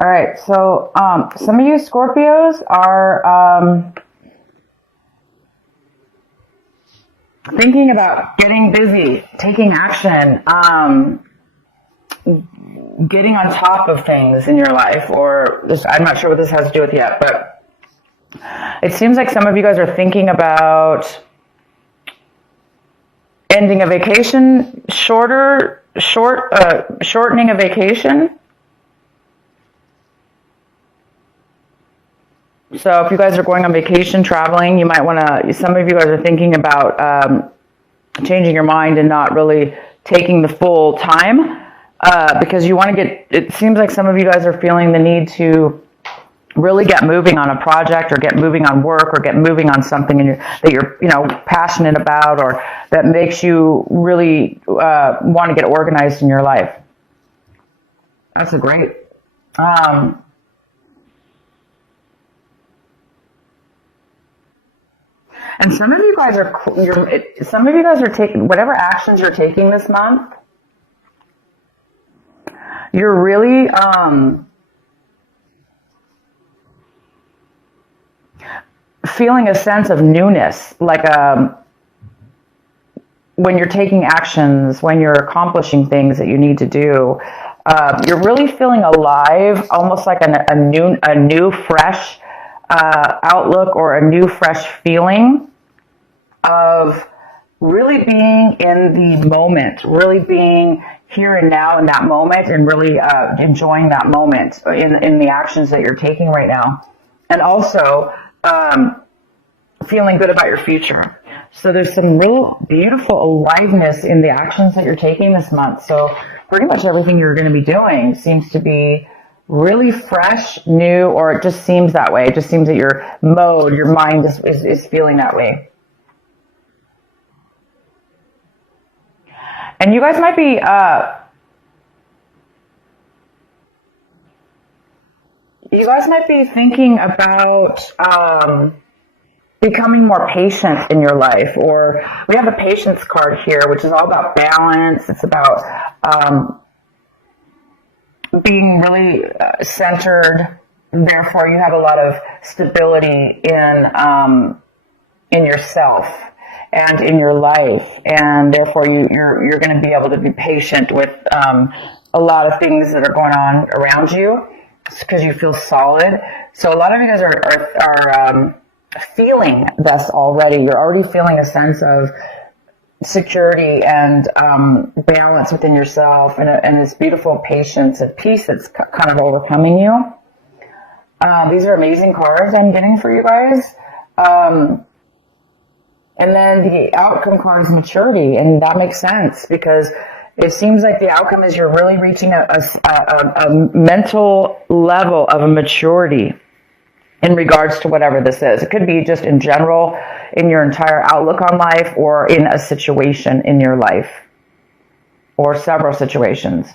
All right, so some of you Scorpios are thinking about getting busy, taking action, getting on top of things in your life, or just, I'm not sure what this has to do with yet, but it seems like some of you guys are thinking about ending a vacation, shortening a vacation. So if you guys are going on vacation, traveling, you might want to, some of you guys are thinking about changing your mind and not really taking the full time because you want to get, it seems like some of you guys are feeling the need to really get moving on a project or get moving on work or get moving on something that you're passionate about or that makes you really want to get organized in your life. That's a great. And some of you guys are taking whatever actions you're taking this month. You're really feeling a sense of newness, like when you're taking actions, when you're accomplishing things that you need to do. You're really feeling alive, almost like a new fresh outlook or a new fresh feeling of really being in the moment, really being here and now in that moment, and really enjoying that moment in the actions that you're taking right now, and also feeling good about your future. So there's some real beautiful aliveness in the actions that you're taking this month. So pretty much everything you're going to be doing seems to be really fresh, new, or it just seems that way. It just seems that your mind is feeling that way. And you guys might be thinking about becoming more patient in your life. Or we have the patience card here, which is all about balance. It's about being really centered. Therefore, you have a lot of stability in yourself and in your life, and therefore you're going to be able to be patient with a lot of things that are going on around you because you feel solid. So a lot of you guys are feeling this already. You're already feeling a sense of security and balance within yourself, and this beautiful patience and peace that's kind of overcoming you. These are amazing cards I'm getting for you guys. And then the outcome card is maturity, and that makes sense because it seems like the outcome is you're really reaching a mental level of a maturity in regards to whatever this is. It could be just in general, in your entire outlook on life, or in a situation in your life, or several situations.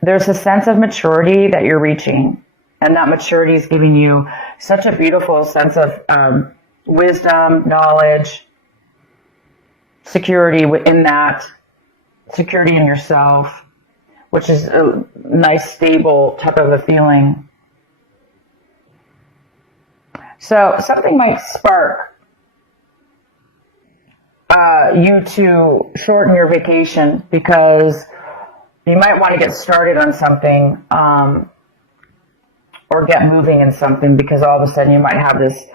There's a sense of maturity that you're reaching, and that maturity is giving you such a beautiful sense of wisdom, knowledge, security within that, security in yourself, which is a nice, stable type of a feeling. So something might spark you to shorten your vacation because you might want to get started on something or get moving in something because all of a sudden you might have this,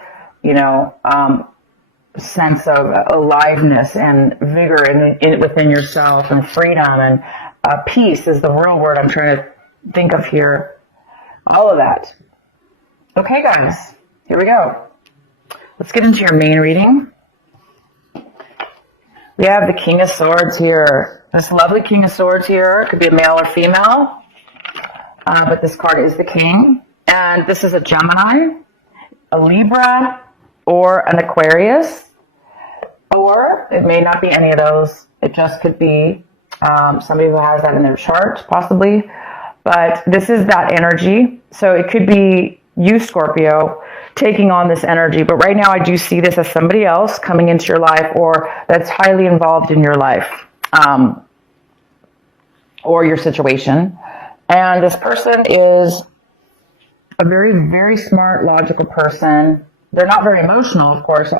sense of aliveness and vigor within yourself, and freedom, and peace is the real word I'm trying to think of here. All of that. Okay, guys, here we go. Let's get into your main reading. We have the King of Swords here. This lovely King of Swords here. It could be a male or female, but this card is the King. And this is a Gemini, a Libra, or an Aquarius. Or it may not be any of those. It just could be somebody who has that in their chart, possibly. But this is that energy. So it could be you, Scorpio, taking on this energy. But right now I do see this as somebody else coming into your life, or that's highly involved in your life or your situation. And this person is a very, very smart, logical person. They're not very emotional, of course,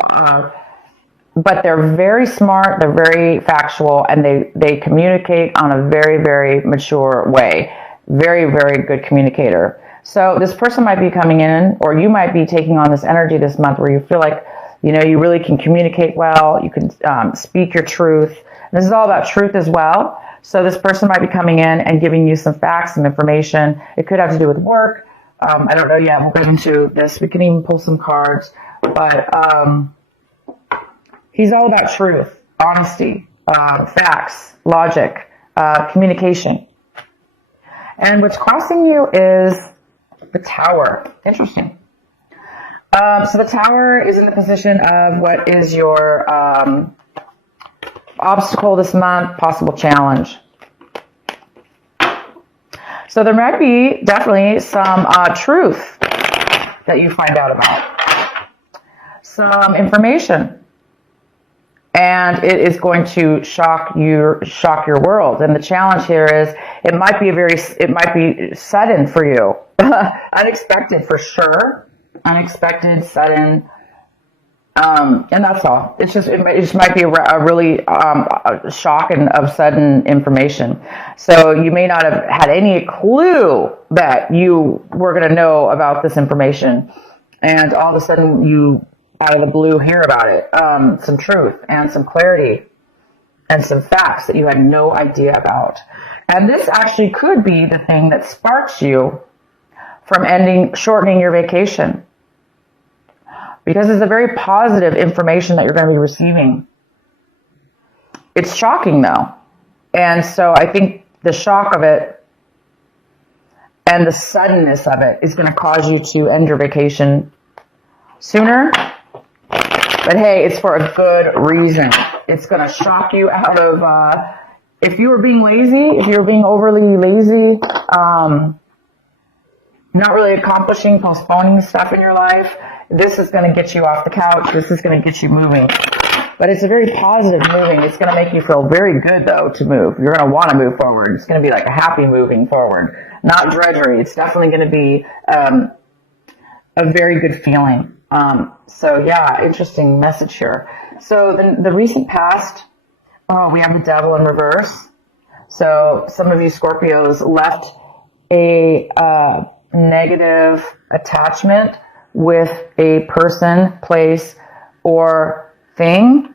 but they're very smart, they're very factual, and they communicate on a very, very mature way. Very, very good communicator. So this person might be coming in, or you might be taking on this energy this month where you feel like, you really can communicate well, you can speak your truth. This is all about truth as well. So this person might be coming in and giving you some facts, some information. It could have to do with work. I don't know yet. We'll get into this. We can even pull some cards. But he's all about truth, honesty, facts, logic, communication. And what's crossing you is the Tower. Interesting. So the Tower is in the position of what is your obstacle this month, possible challenge. So there might be definitely some truth that you find out about, some information, and it is going to shock your world. And the challenge here is it might be sudden for you, unexpected for sure, unexpected, sudden. And that's all. It just might be a really shock and of sudden information. So you may not have had any clue that you were going to know about this information, and all of a sudden you, out of the blue, hear about it. Some truth and some clarity and some facts that you had no idea about. And this actually could be the thing that sparks you from shortening your vacation. Because it's a very positive information that you're going to be receiving. It's shocking though. And so I think the shock of it and the suddenness of it is going to cause you to end your vacation sooner. But hey, it's for a good reason. It's going to shock you out of, if you were being lazy, if you were being overly lazy, not really accomplishing, postponing stuff in your life, this is going to get you off the couch. This is going to get you moving. But it's a very positive moving. It's going to make you feel very good, though, to move. You're going to want to move forward. It's going to be like a happy moving forward, not drudgery. It's definitely going to be a very good feeling. So, yeah, interesting message here. So the recent past, we have the Devil in reverse. So some of you Scorpios left a negative attachment with a person, place, or thing.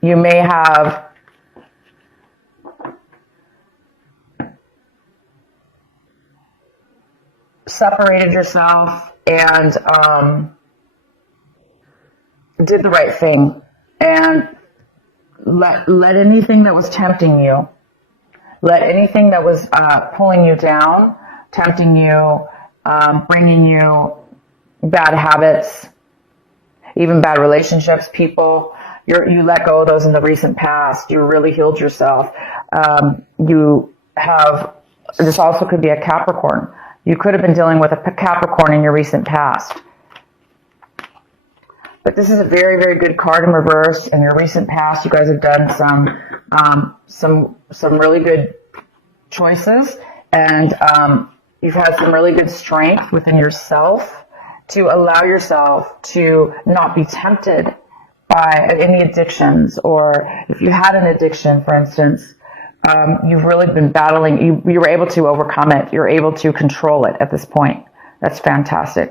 You may have separated yourself and did the right thing and let anything that was tempting you, let anything that was pulling you down, tempting you, bringing you bad habits, even bad relationships, people, you let go of those in the recent past. You really healed yourself. This also could be a Capricorn. You could have been dealing with a Capricorn in your recent past. But this is a very, very good card in reverse. In your recent past, you guys have done some really good choices, and you've had some really good strength within yourself to allow yourself to not be tempted by any addictions, or if you had an addiction, for instance, you've really been battling. You were able to overcome it. You're able to control it at this point. That's fantastic.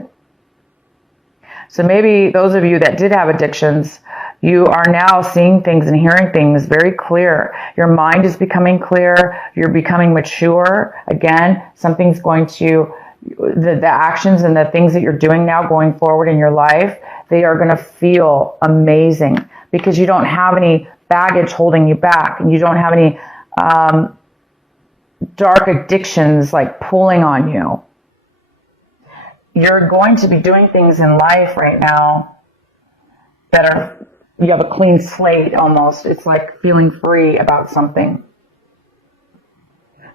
So maybe those of you that did have addictions, you are now seeing things and hearing things very clear. Your mind is becoming clear. You're becoming mature. Again, something's going to, the actions and the things that you're doing now going forward in your life, they are going to feel amazing because you don't have any baggage holding you back, and you don't have any dark addictions like pulling on you. You're going to be doing things in life right now that are, you have a clean slate almost. It's like feeling free about something.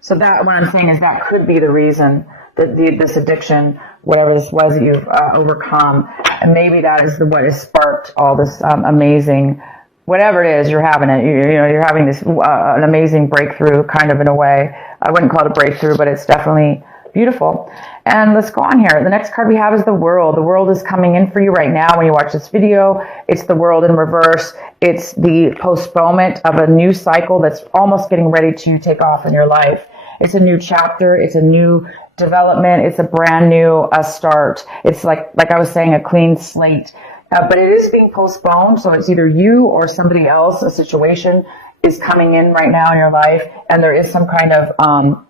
So that, what I'm saying is that could be the reason that this addiction, whatever this was that you've overcome, and maybe that is what has sparked all this amazing, whatever it is, you're having it. You're having this an amazing breakthrough, kind of, in a way. I wouldn't call it a breakthrough, but it's definitely beautiful. And let's go on here. The next card we have is the World. The World is coming in for you right now when you watch this video. It's the World in reverse. It's the postponement of a new cycle that's almost getting ready to take off in your life. It's a new chapter. It's a new development. It's a brand new start. It's like I was saying, a clean slate. But it is being postponed. So it's either you or somebody else, a situation is coming in right now in your life. And there is some kind of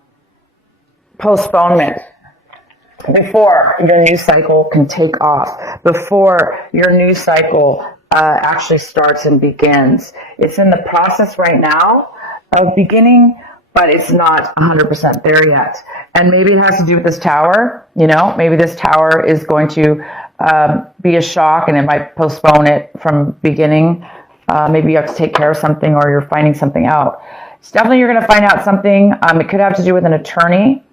postponement before your new cycle can take off, before your new cycle actually starts and begins. It's in the process right now of beginning, but it's not 100% there yet. And maybe it has to do with this tower. You know, maybe this tower is going to be a shock, and it might postpone it from beginning. Maybe you have to take care of something, or you're finding something out. It's definitely you're going to find out something. It could have to do with an attorney.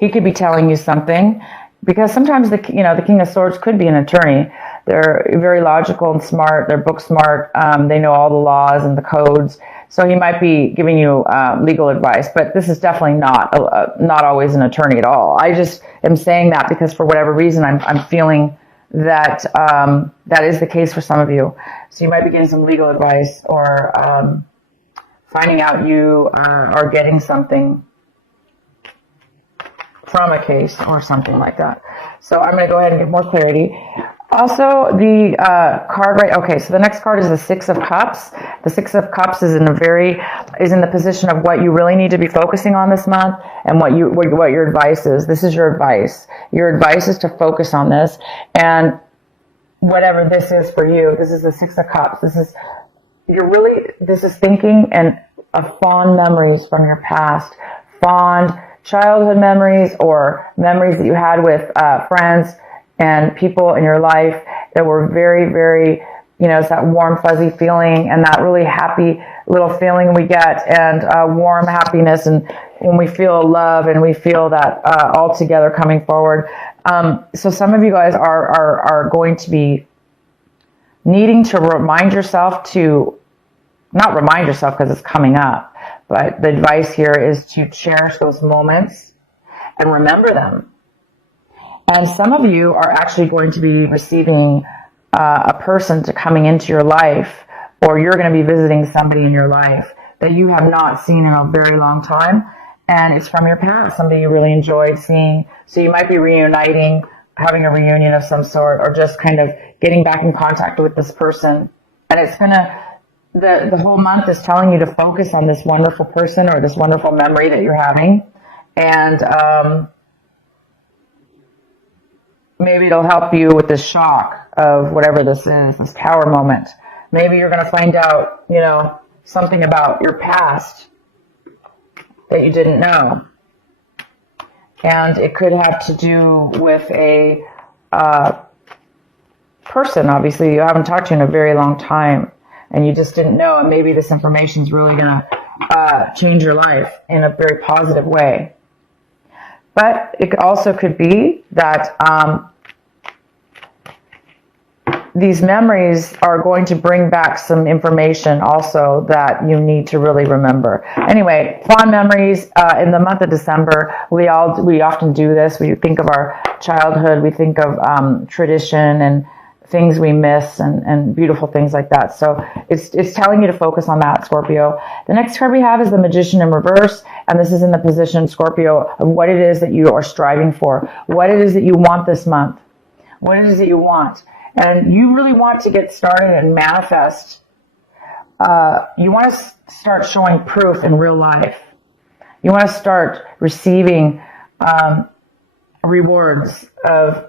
He could be telling you something, because sometimes the King of Swords could be an attorney. They're very logical and smart. They're book smart. They know all the laws and the codes. So he might be giving you legal advice, but this is definitely not always an attorney at all. I just am saying that because for whatever reason, I'm feeling that that is the case for some of you. So you might be getting some legal advice, or finding out you are getting something from a case or something like that. So I'm going to go ahead and get more clarity. Also, the card, right? Okay, so the next card is the Six of Cups. The Six of Cups is in the position of what you really need to be focusing on this month, and what your advice is. This is your advice. Your advice is to focus on this, and whatever this is for you. This is the Six of Cups. This is thinking and fond memories from your past, fond childhood memories, or memories that you had with friends and people in your life that were very, very, it's that warm, fuzzy feeling, and that really happy little feeling we get, and warm happiness, and when we feel love and we feel that all together coming forward. So some of you guys are going to be needing to remind yourself to, not remind yourself because it's coming up, but the advice here is to cherish those moments and remember them. And some of you are actually going to be receiving a person coming into your life, or you're going to be visiting somebody in your life that you have not seen in a very long time, and it's from your past, somebody you really enjoyed seeing. So you might be reuniting, having a reunion of some sort, or just kind of getting back in contact with this person. And it's going to, the whole month is telling you to focus on this wonderful person or this wonderful memory that you're having. And maybe it'll help you with this shock of whatever this is, this tower moment. Maybe you're going to find out, something about your past that you didn't know. And it could have to do with a person, obviously, you haven't talked to in a very long time, and you just didn't know, and maybe this information is really going to change your life in a very positive way. But it also could be that these memories are going to bring back some information also that you need to really remember. Anyway, fond memories in the month of December. We often do this. We think of our childhood. We think of tradition and things we miss, and beautiful things like that. So it's telling you to focus on that, Scorpio. The next card we have is the Magician in reverse, and this is in the position, Scorpio, of what it is that you are striving for, what it is that you want this month, what it is that you want. And you really want to get started and manifest. You want to start showing proof in real life. You want to start receiving rewards of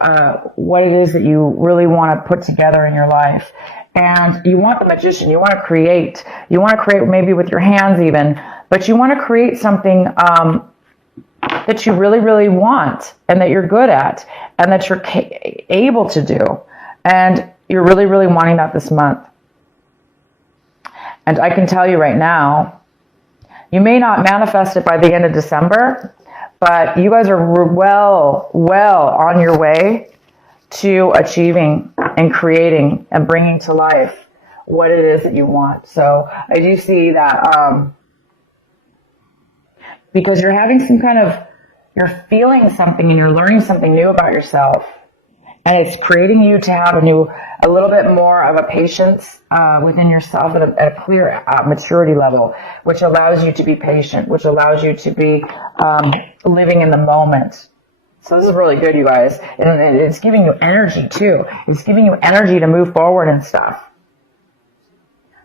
what it is that you really want to put together in your life. And you want the Magician. You want to create. You want to create maybe with your hands even. But you want to create something that you really, really want, and that you're good at, and that you're able to do. And you're really, really wanting that this month. And I can tell you right now, you may not manifest it by the end of December, but you guys are well on your way to achieving and creating and bringing to life what it is that you want. So I do see that because you're having some kind of You're feeling something and you're learning something new about yourself. And it's creating you to have a little bit more of a patience within yourself at a clear maturity level, which allows you to be patient, which allows you to be living in the moment. So this is really good, you guys. And it's giving you energy, too. It's giving you energy to move forward and stuff.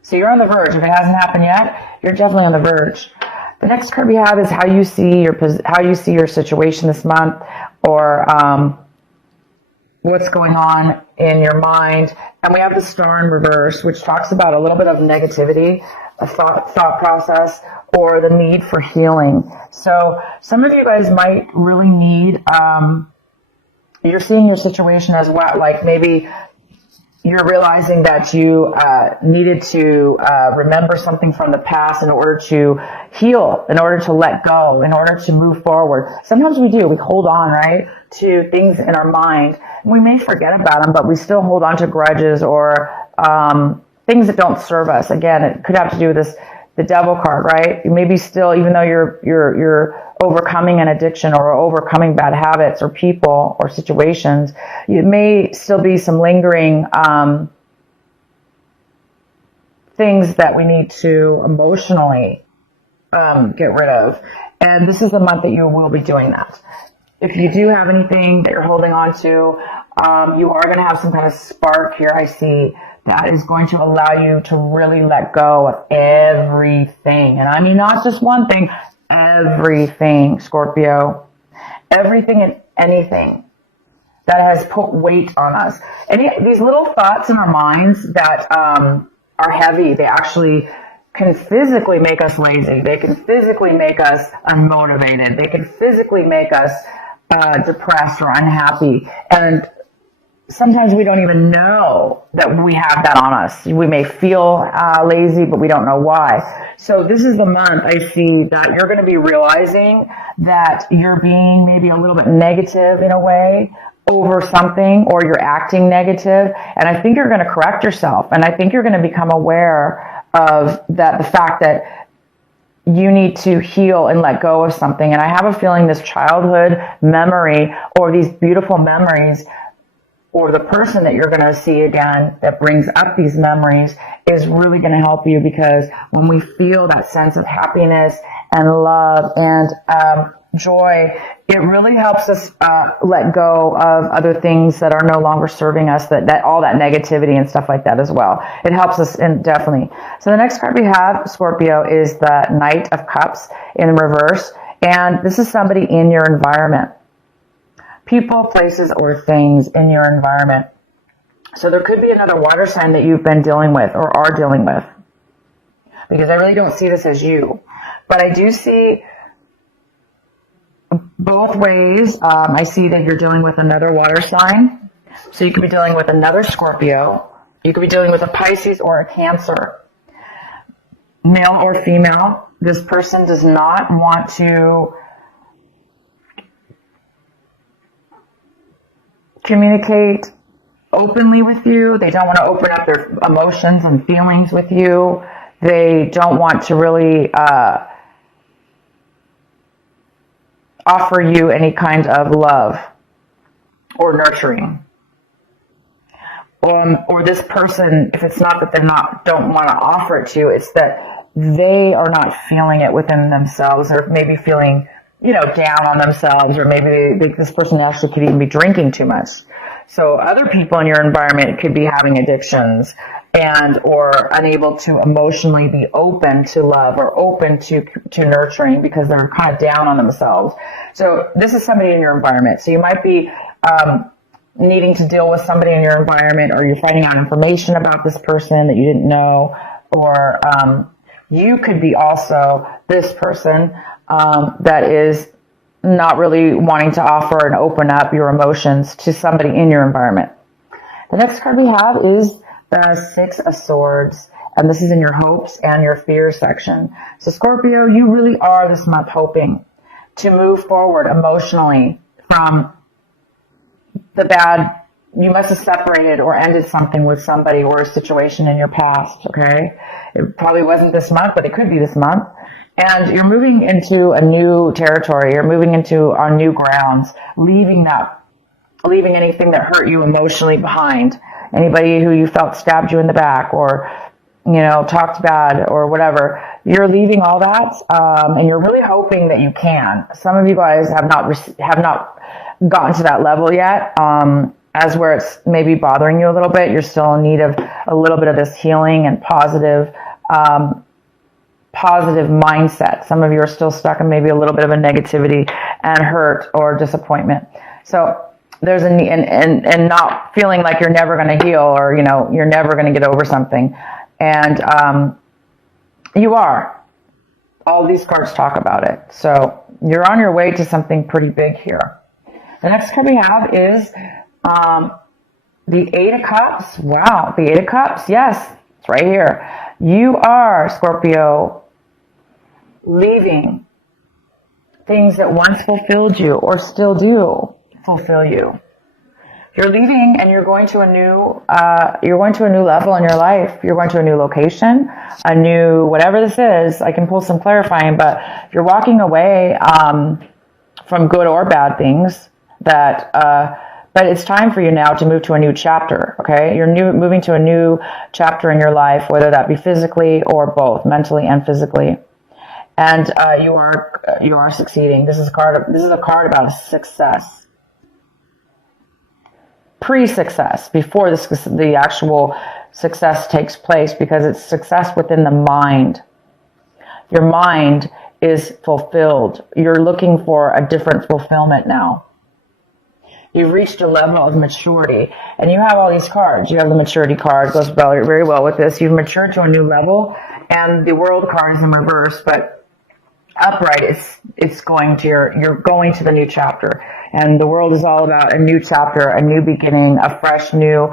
So you're on the verge. If it hasn't happened yet, you're definitely on the verge. The next card we have is how you see your situation this month, or what's going on in your mind. And we have the Star in reverse, which talks about a little bit of negativity, a thought process, or the need for healing. So some of you guys might really need, you're seeing your situation as well, like maybe you're realizing that you needed to remember something from the past in order to heal, in order to let go, in order to move forward. Sometimes we do. We hold on, right, to things in our mind. We may forget about them, but we still hold on to grudges or things that don't serve us. Again, it could have to do with the Devil card, right? You maybe still, even though you're overcoming an addiction or overcoming bad habits or people or situations, it may still be some lingering things that we need to emotionally get rid of. And this is the month that you will be doing that. If you do have anything that you're holding on to, you are going to have some kind of spark here, I see, that is going to allow you to really let go of everything. And I mean, not just one thing, everything, Scorpio. Everything and anything that has put weight on us. These little thoughts in our minds that are heavy, they actually can physically make us lazy. They can physically make us unmotivated. They can physically make us depressed or unhappy. And sometimes we don't even know that we have that on us. We may feel lazy, but we don't know why. So this is the month I see that you're going to be realizing that you're being maybe a little bit negative in a way over something, or you're acting negative. And I think you're going to correct yourself. And I think you're going to become aware of the fact that you need to heal and let go of something. And I have a feeling this childhood memory, or these beautiful memories, or the person that you're going to see again that brings up these memories is really going to help you, because when we feel that sense of happiness and love and joy, it really helps us let go of other things that are no longer serving us, that all that negativity and stuff like that as well. It helps us, and definitely. So the next card we have, Scorpio, is the Knight of Cups in reverse. And this is somebody in your environment. People, places, or things in your environment. So there could be another water sign that you've been dealing with or are dealing with, because I really don't see this as you. But I do see both ways. I see that you're dealing with another water sign. So you could be dealing with another Scorpio. You could be dealing with a Pisces or a Cancer. Male or female. This person does not want to communicate openly with you. They don't want to open up their emotions and feelings with you. They don't want to really offer you any kind of love or nurturing. Or this person, if it's not that they don't want to offer it to you, it's that they are not feeling it within themselves, or maybe feeling, down on themselves, or maybe this person actually could even be drinking too much. So other people in your environment could be having addictions or unable to emotionally be open to love or open to nurturing, because they're kind of down on themselves. So this is somebody in your environment. So you might be needing to deal with somebody in your environment, or you're finding out information about this person that you didn't know, or you could be also this person that is not really wanting to offer and open up your emotions to somebody in your environment. The next card we have is the Six of Swords, and this is in your hopes and your fears section. So Scorpio, you really are this month hoping to move forward emotionally from the bad. You must have separated or ended something with somebody or a situation in your past, okay? It probably wasn't this month, but it could be this month. And you're moving into a new territory. You're moving into on new grounds, leaving anything that hurt you emotionally behind. Anybody who you felt stabbed you in the back or, talked bad or whatever. You're leaving all that, and you're really hoping that you can. Some of you guys have not gotten to that level yet, as where it's maybe bothering you a little bit. You're still in need of a little bit of this healing and positive mindset. Some of you are still stuck in maybe a little bit of a negativity and hurt or disappointment. So there's a need, and not feeling like you're never going to heal, or you're never going to get over something, and you are. All these cards talk about it. So you're on your way to something pretty big here. The next card we have is the Eight of Cups. Wow, the Eight of Cups. Yes, it's right here. You are, Scorpio, leaving things that once fulfilled you or still do fulfill you. You're leaving and you're going to a new level in your life. You're going to a new location, a new, whatever this is. I can pull some clarifying, but you're walking away from good or bad things but it's time for you now to move to a new chapter, okay? You're moving to a new chapter in your life, whether that be physically or both, mentally and physically. And you are succeeding. This is a card about success. Pre-success, before the actual success takes place, because it's success within the mind. Your mind is fulfilled. You're looking for a different fulfillment now. You've reached a level of maturity, and you have all these cards. You have the maturity card, goes very well with this. You've matured to a new level, and the world card is in reverse, but upright, it's going to you're going to the new chapter, and the world is all about a new chapter, a new beginning, a fresh new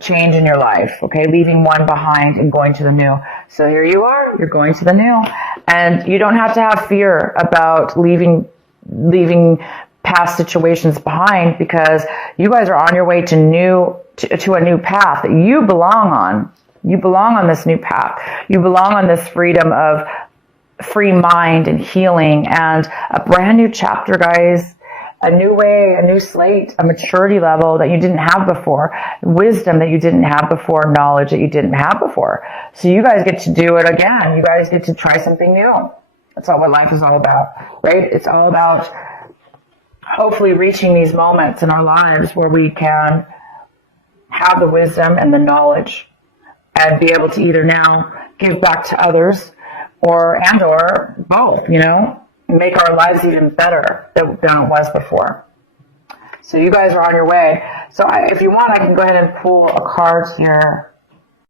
change in your life. Okay, leaving one behind and going to the new. So here you are. You're going to the new, and you don't have to have fear about leaving past situations behind, because you guys are on your way to a new path that you belong on. You belong on this new path. You belong on this freedom of free mind and healing and a brand new chapter, guys. A new way, a new slate, a maturity level that you didn't have before, wisdom that you didn't have before, knowledge that you didn't have before. So you guys get to do it again. You guys get to try something new. That's all what life is all about, right? It's all about hopefully reaching these moments in our lives where we can have the wisdom and the knowledge and be able to either now give back to others or both, make our lives even better than it was before. So you guys are on your way. So if you want, I can go ahead and pull a card here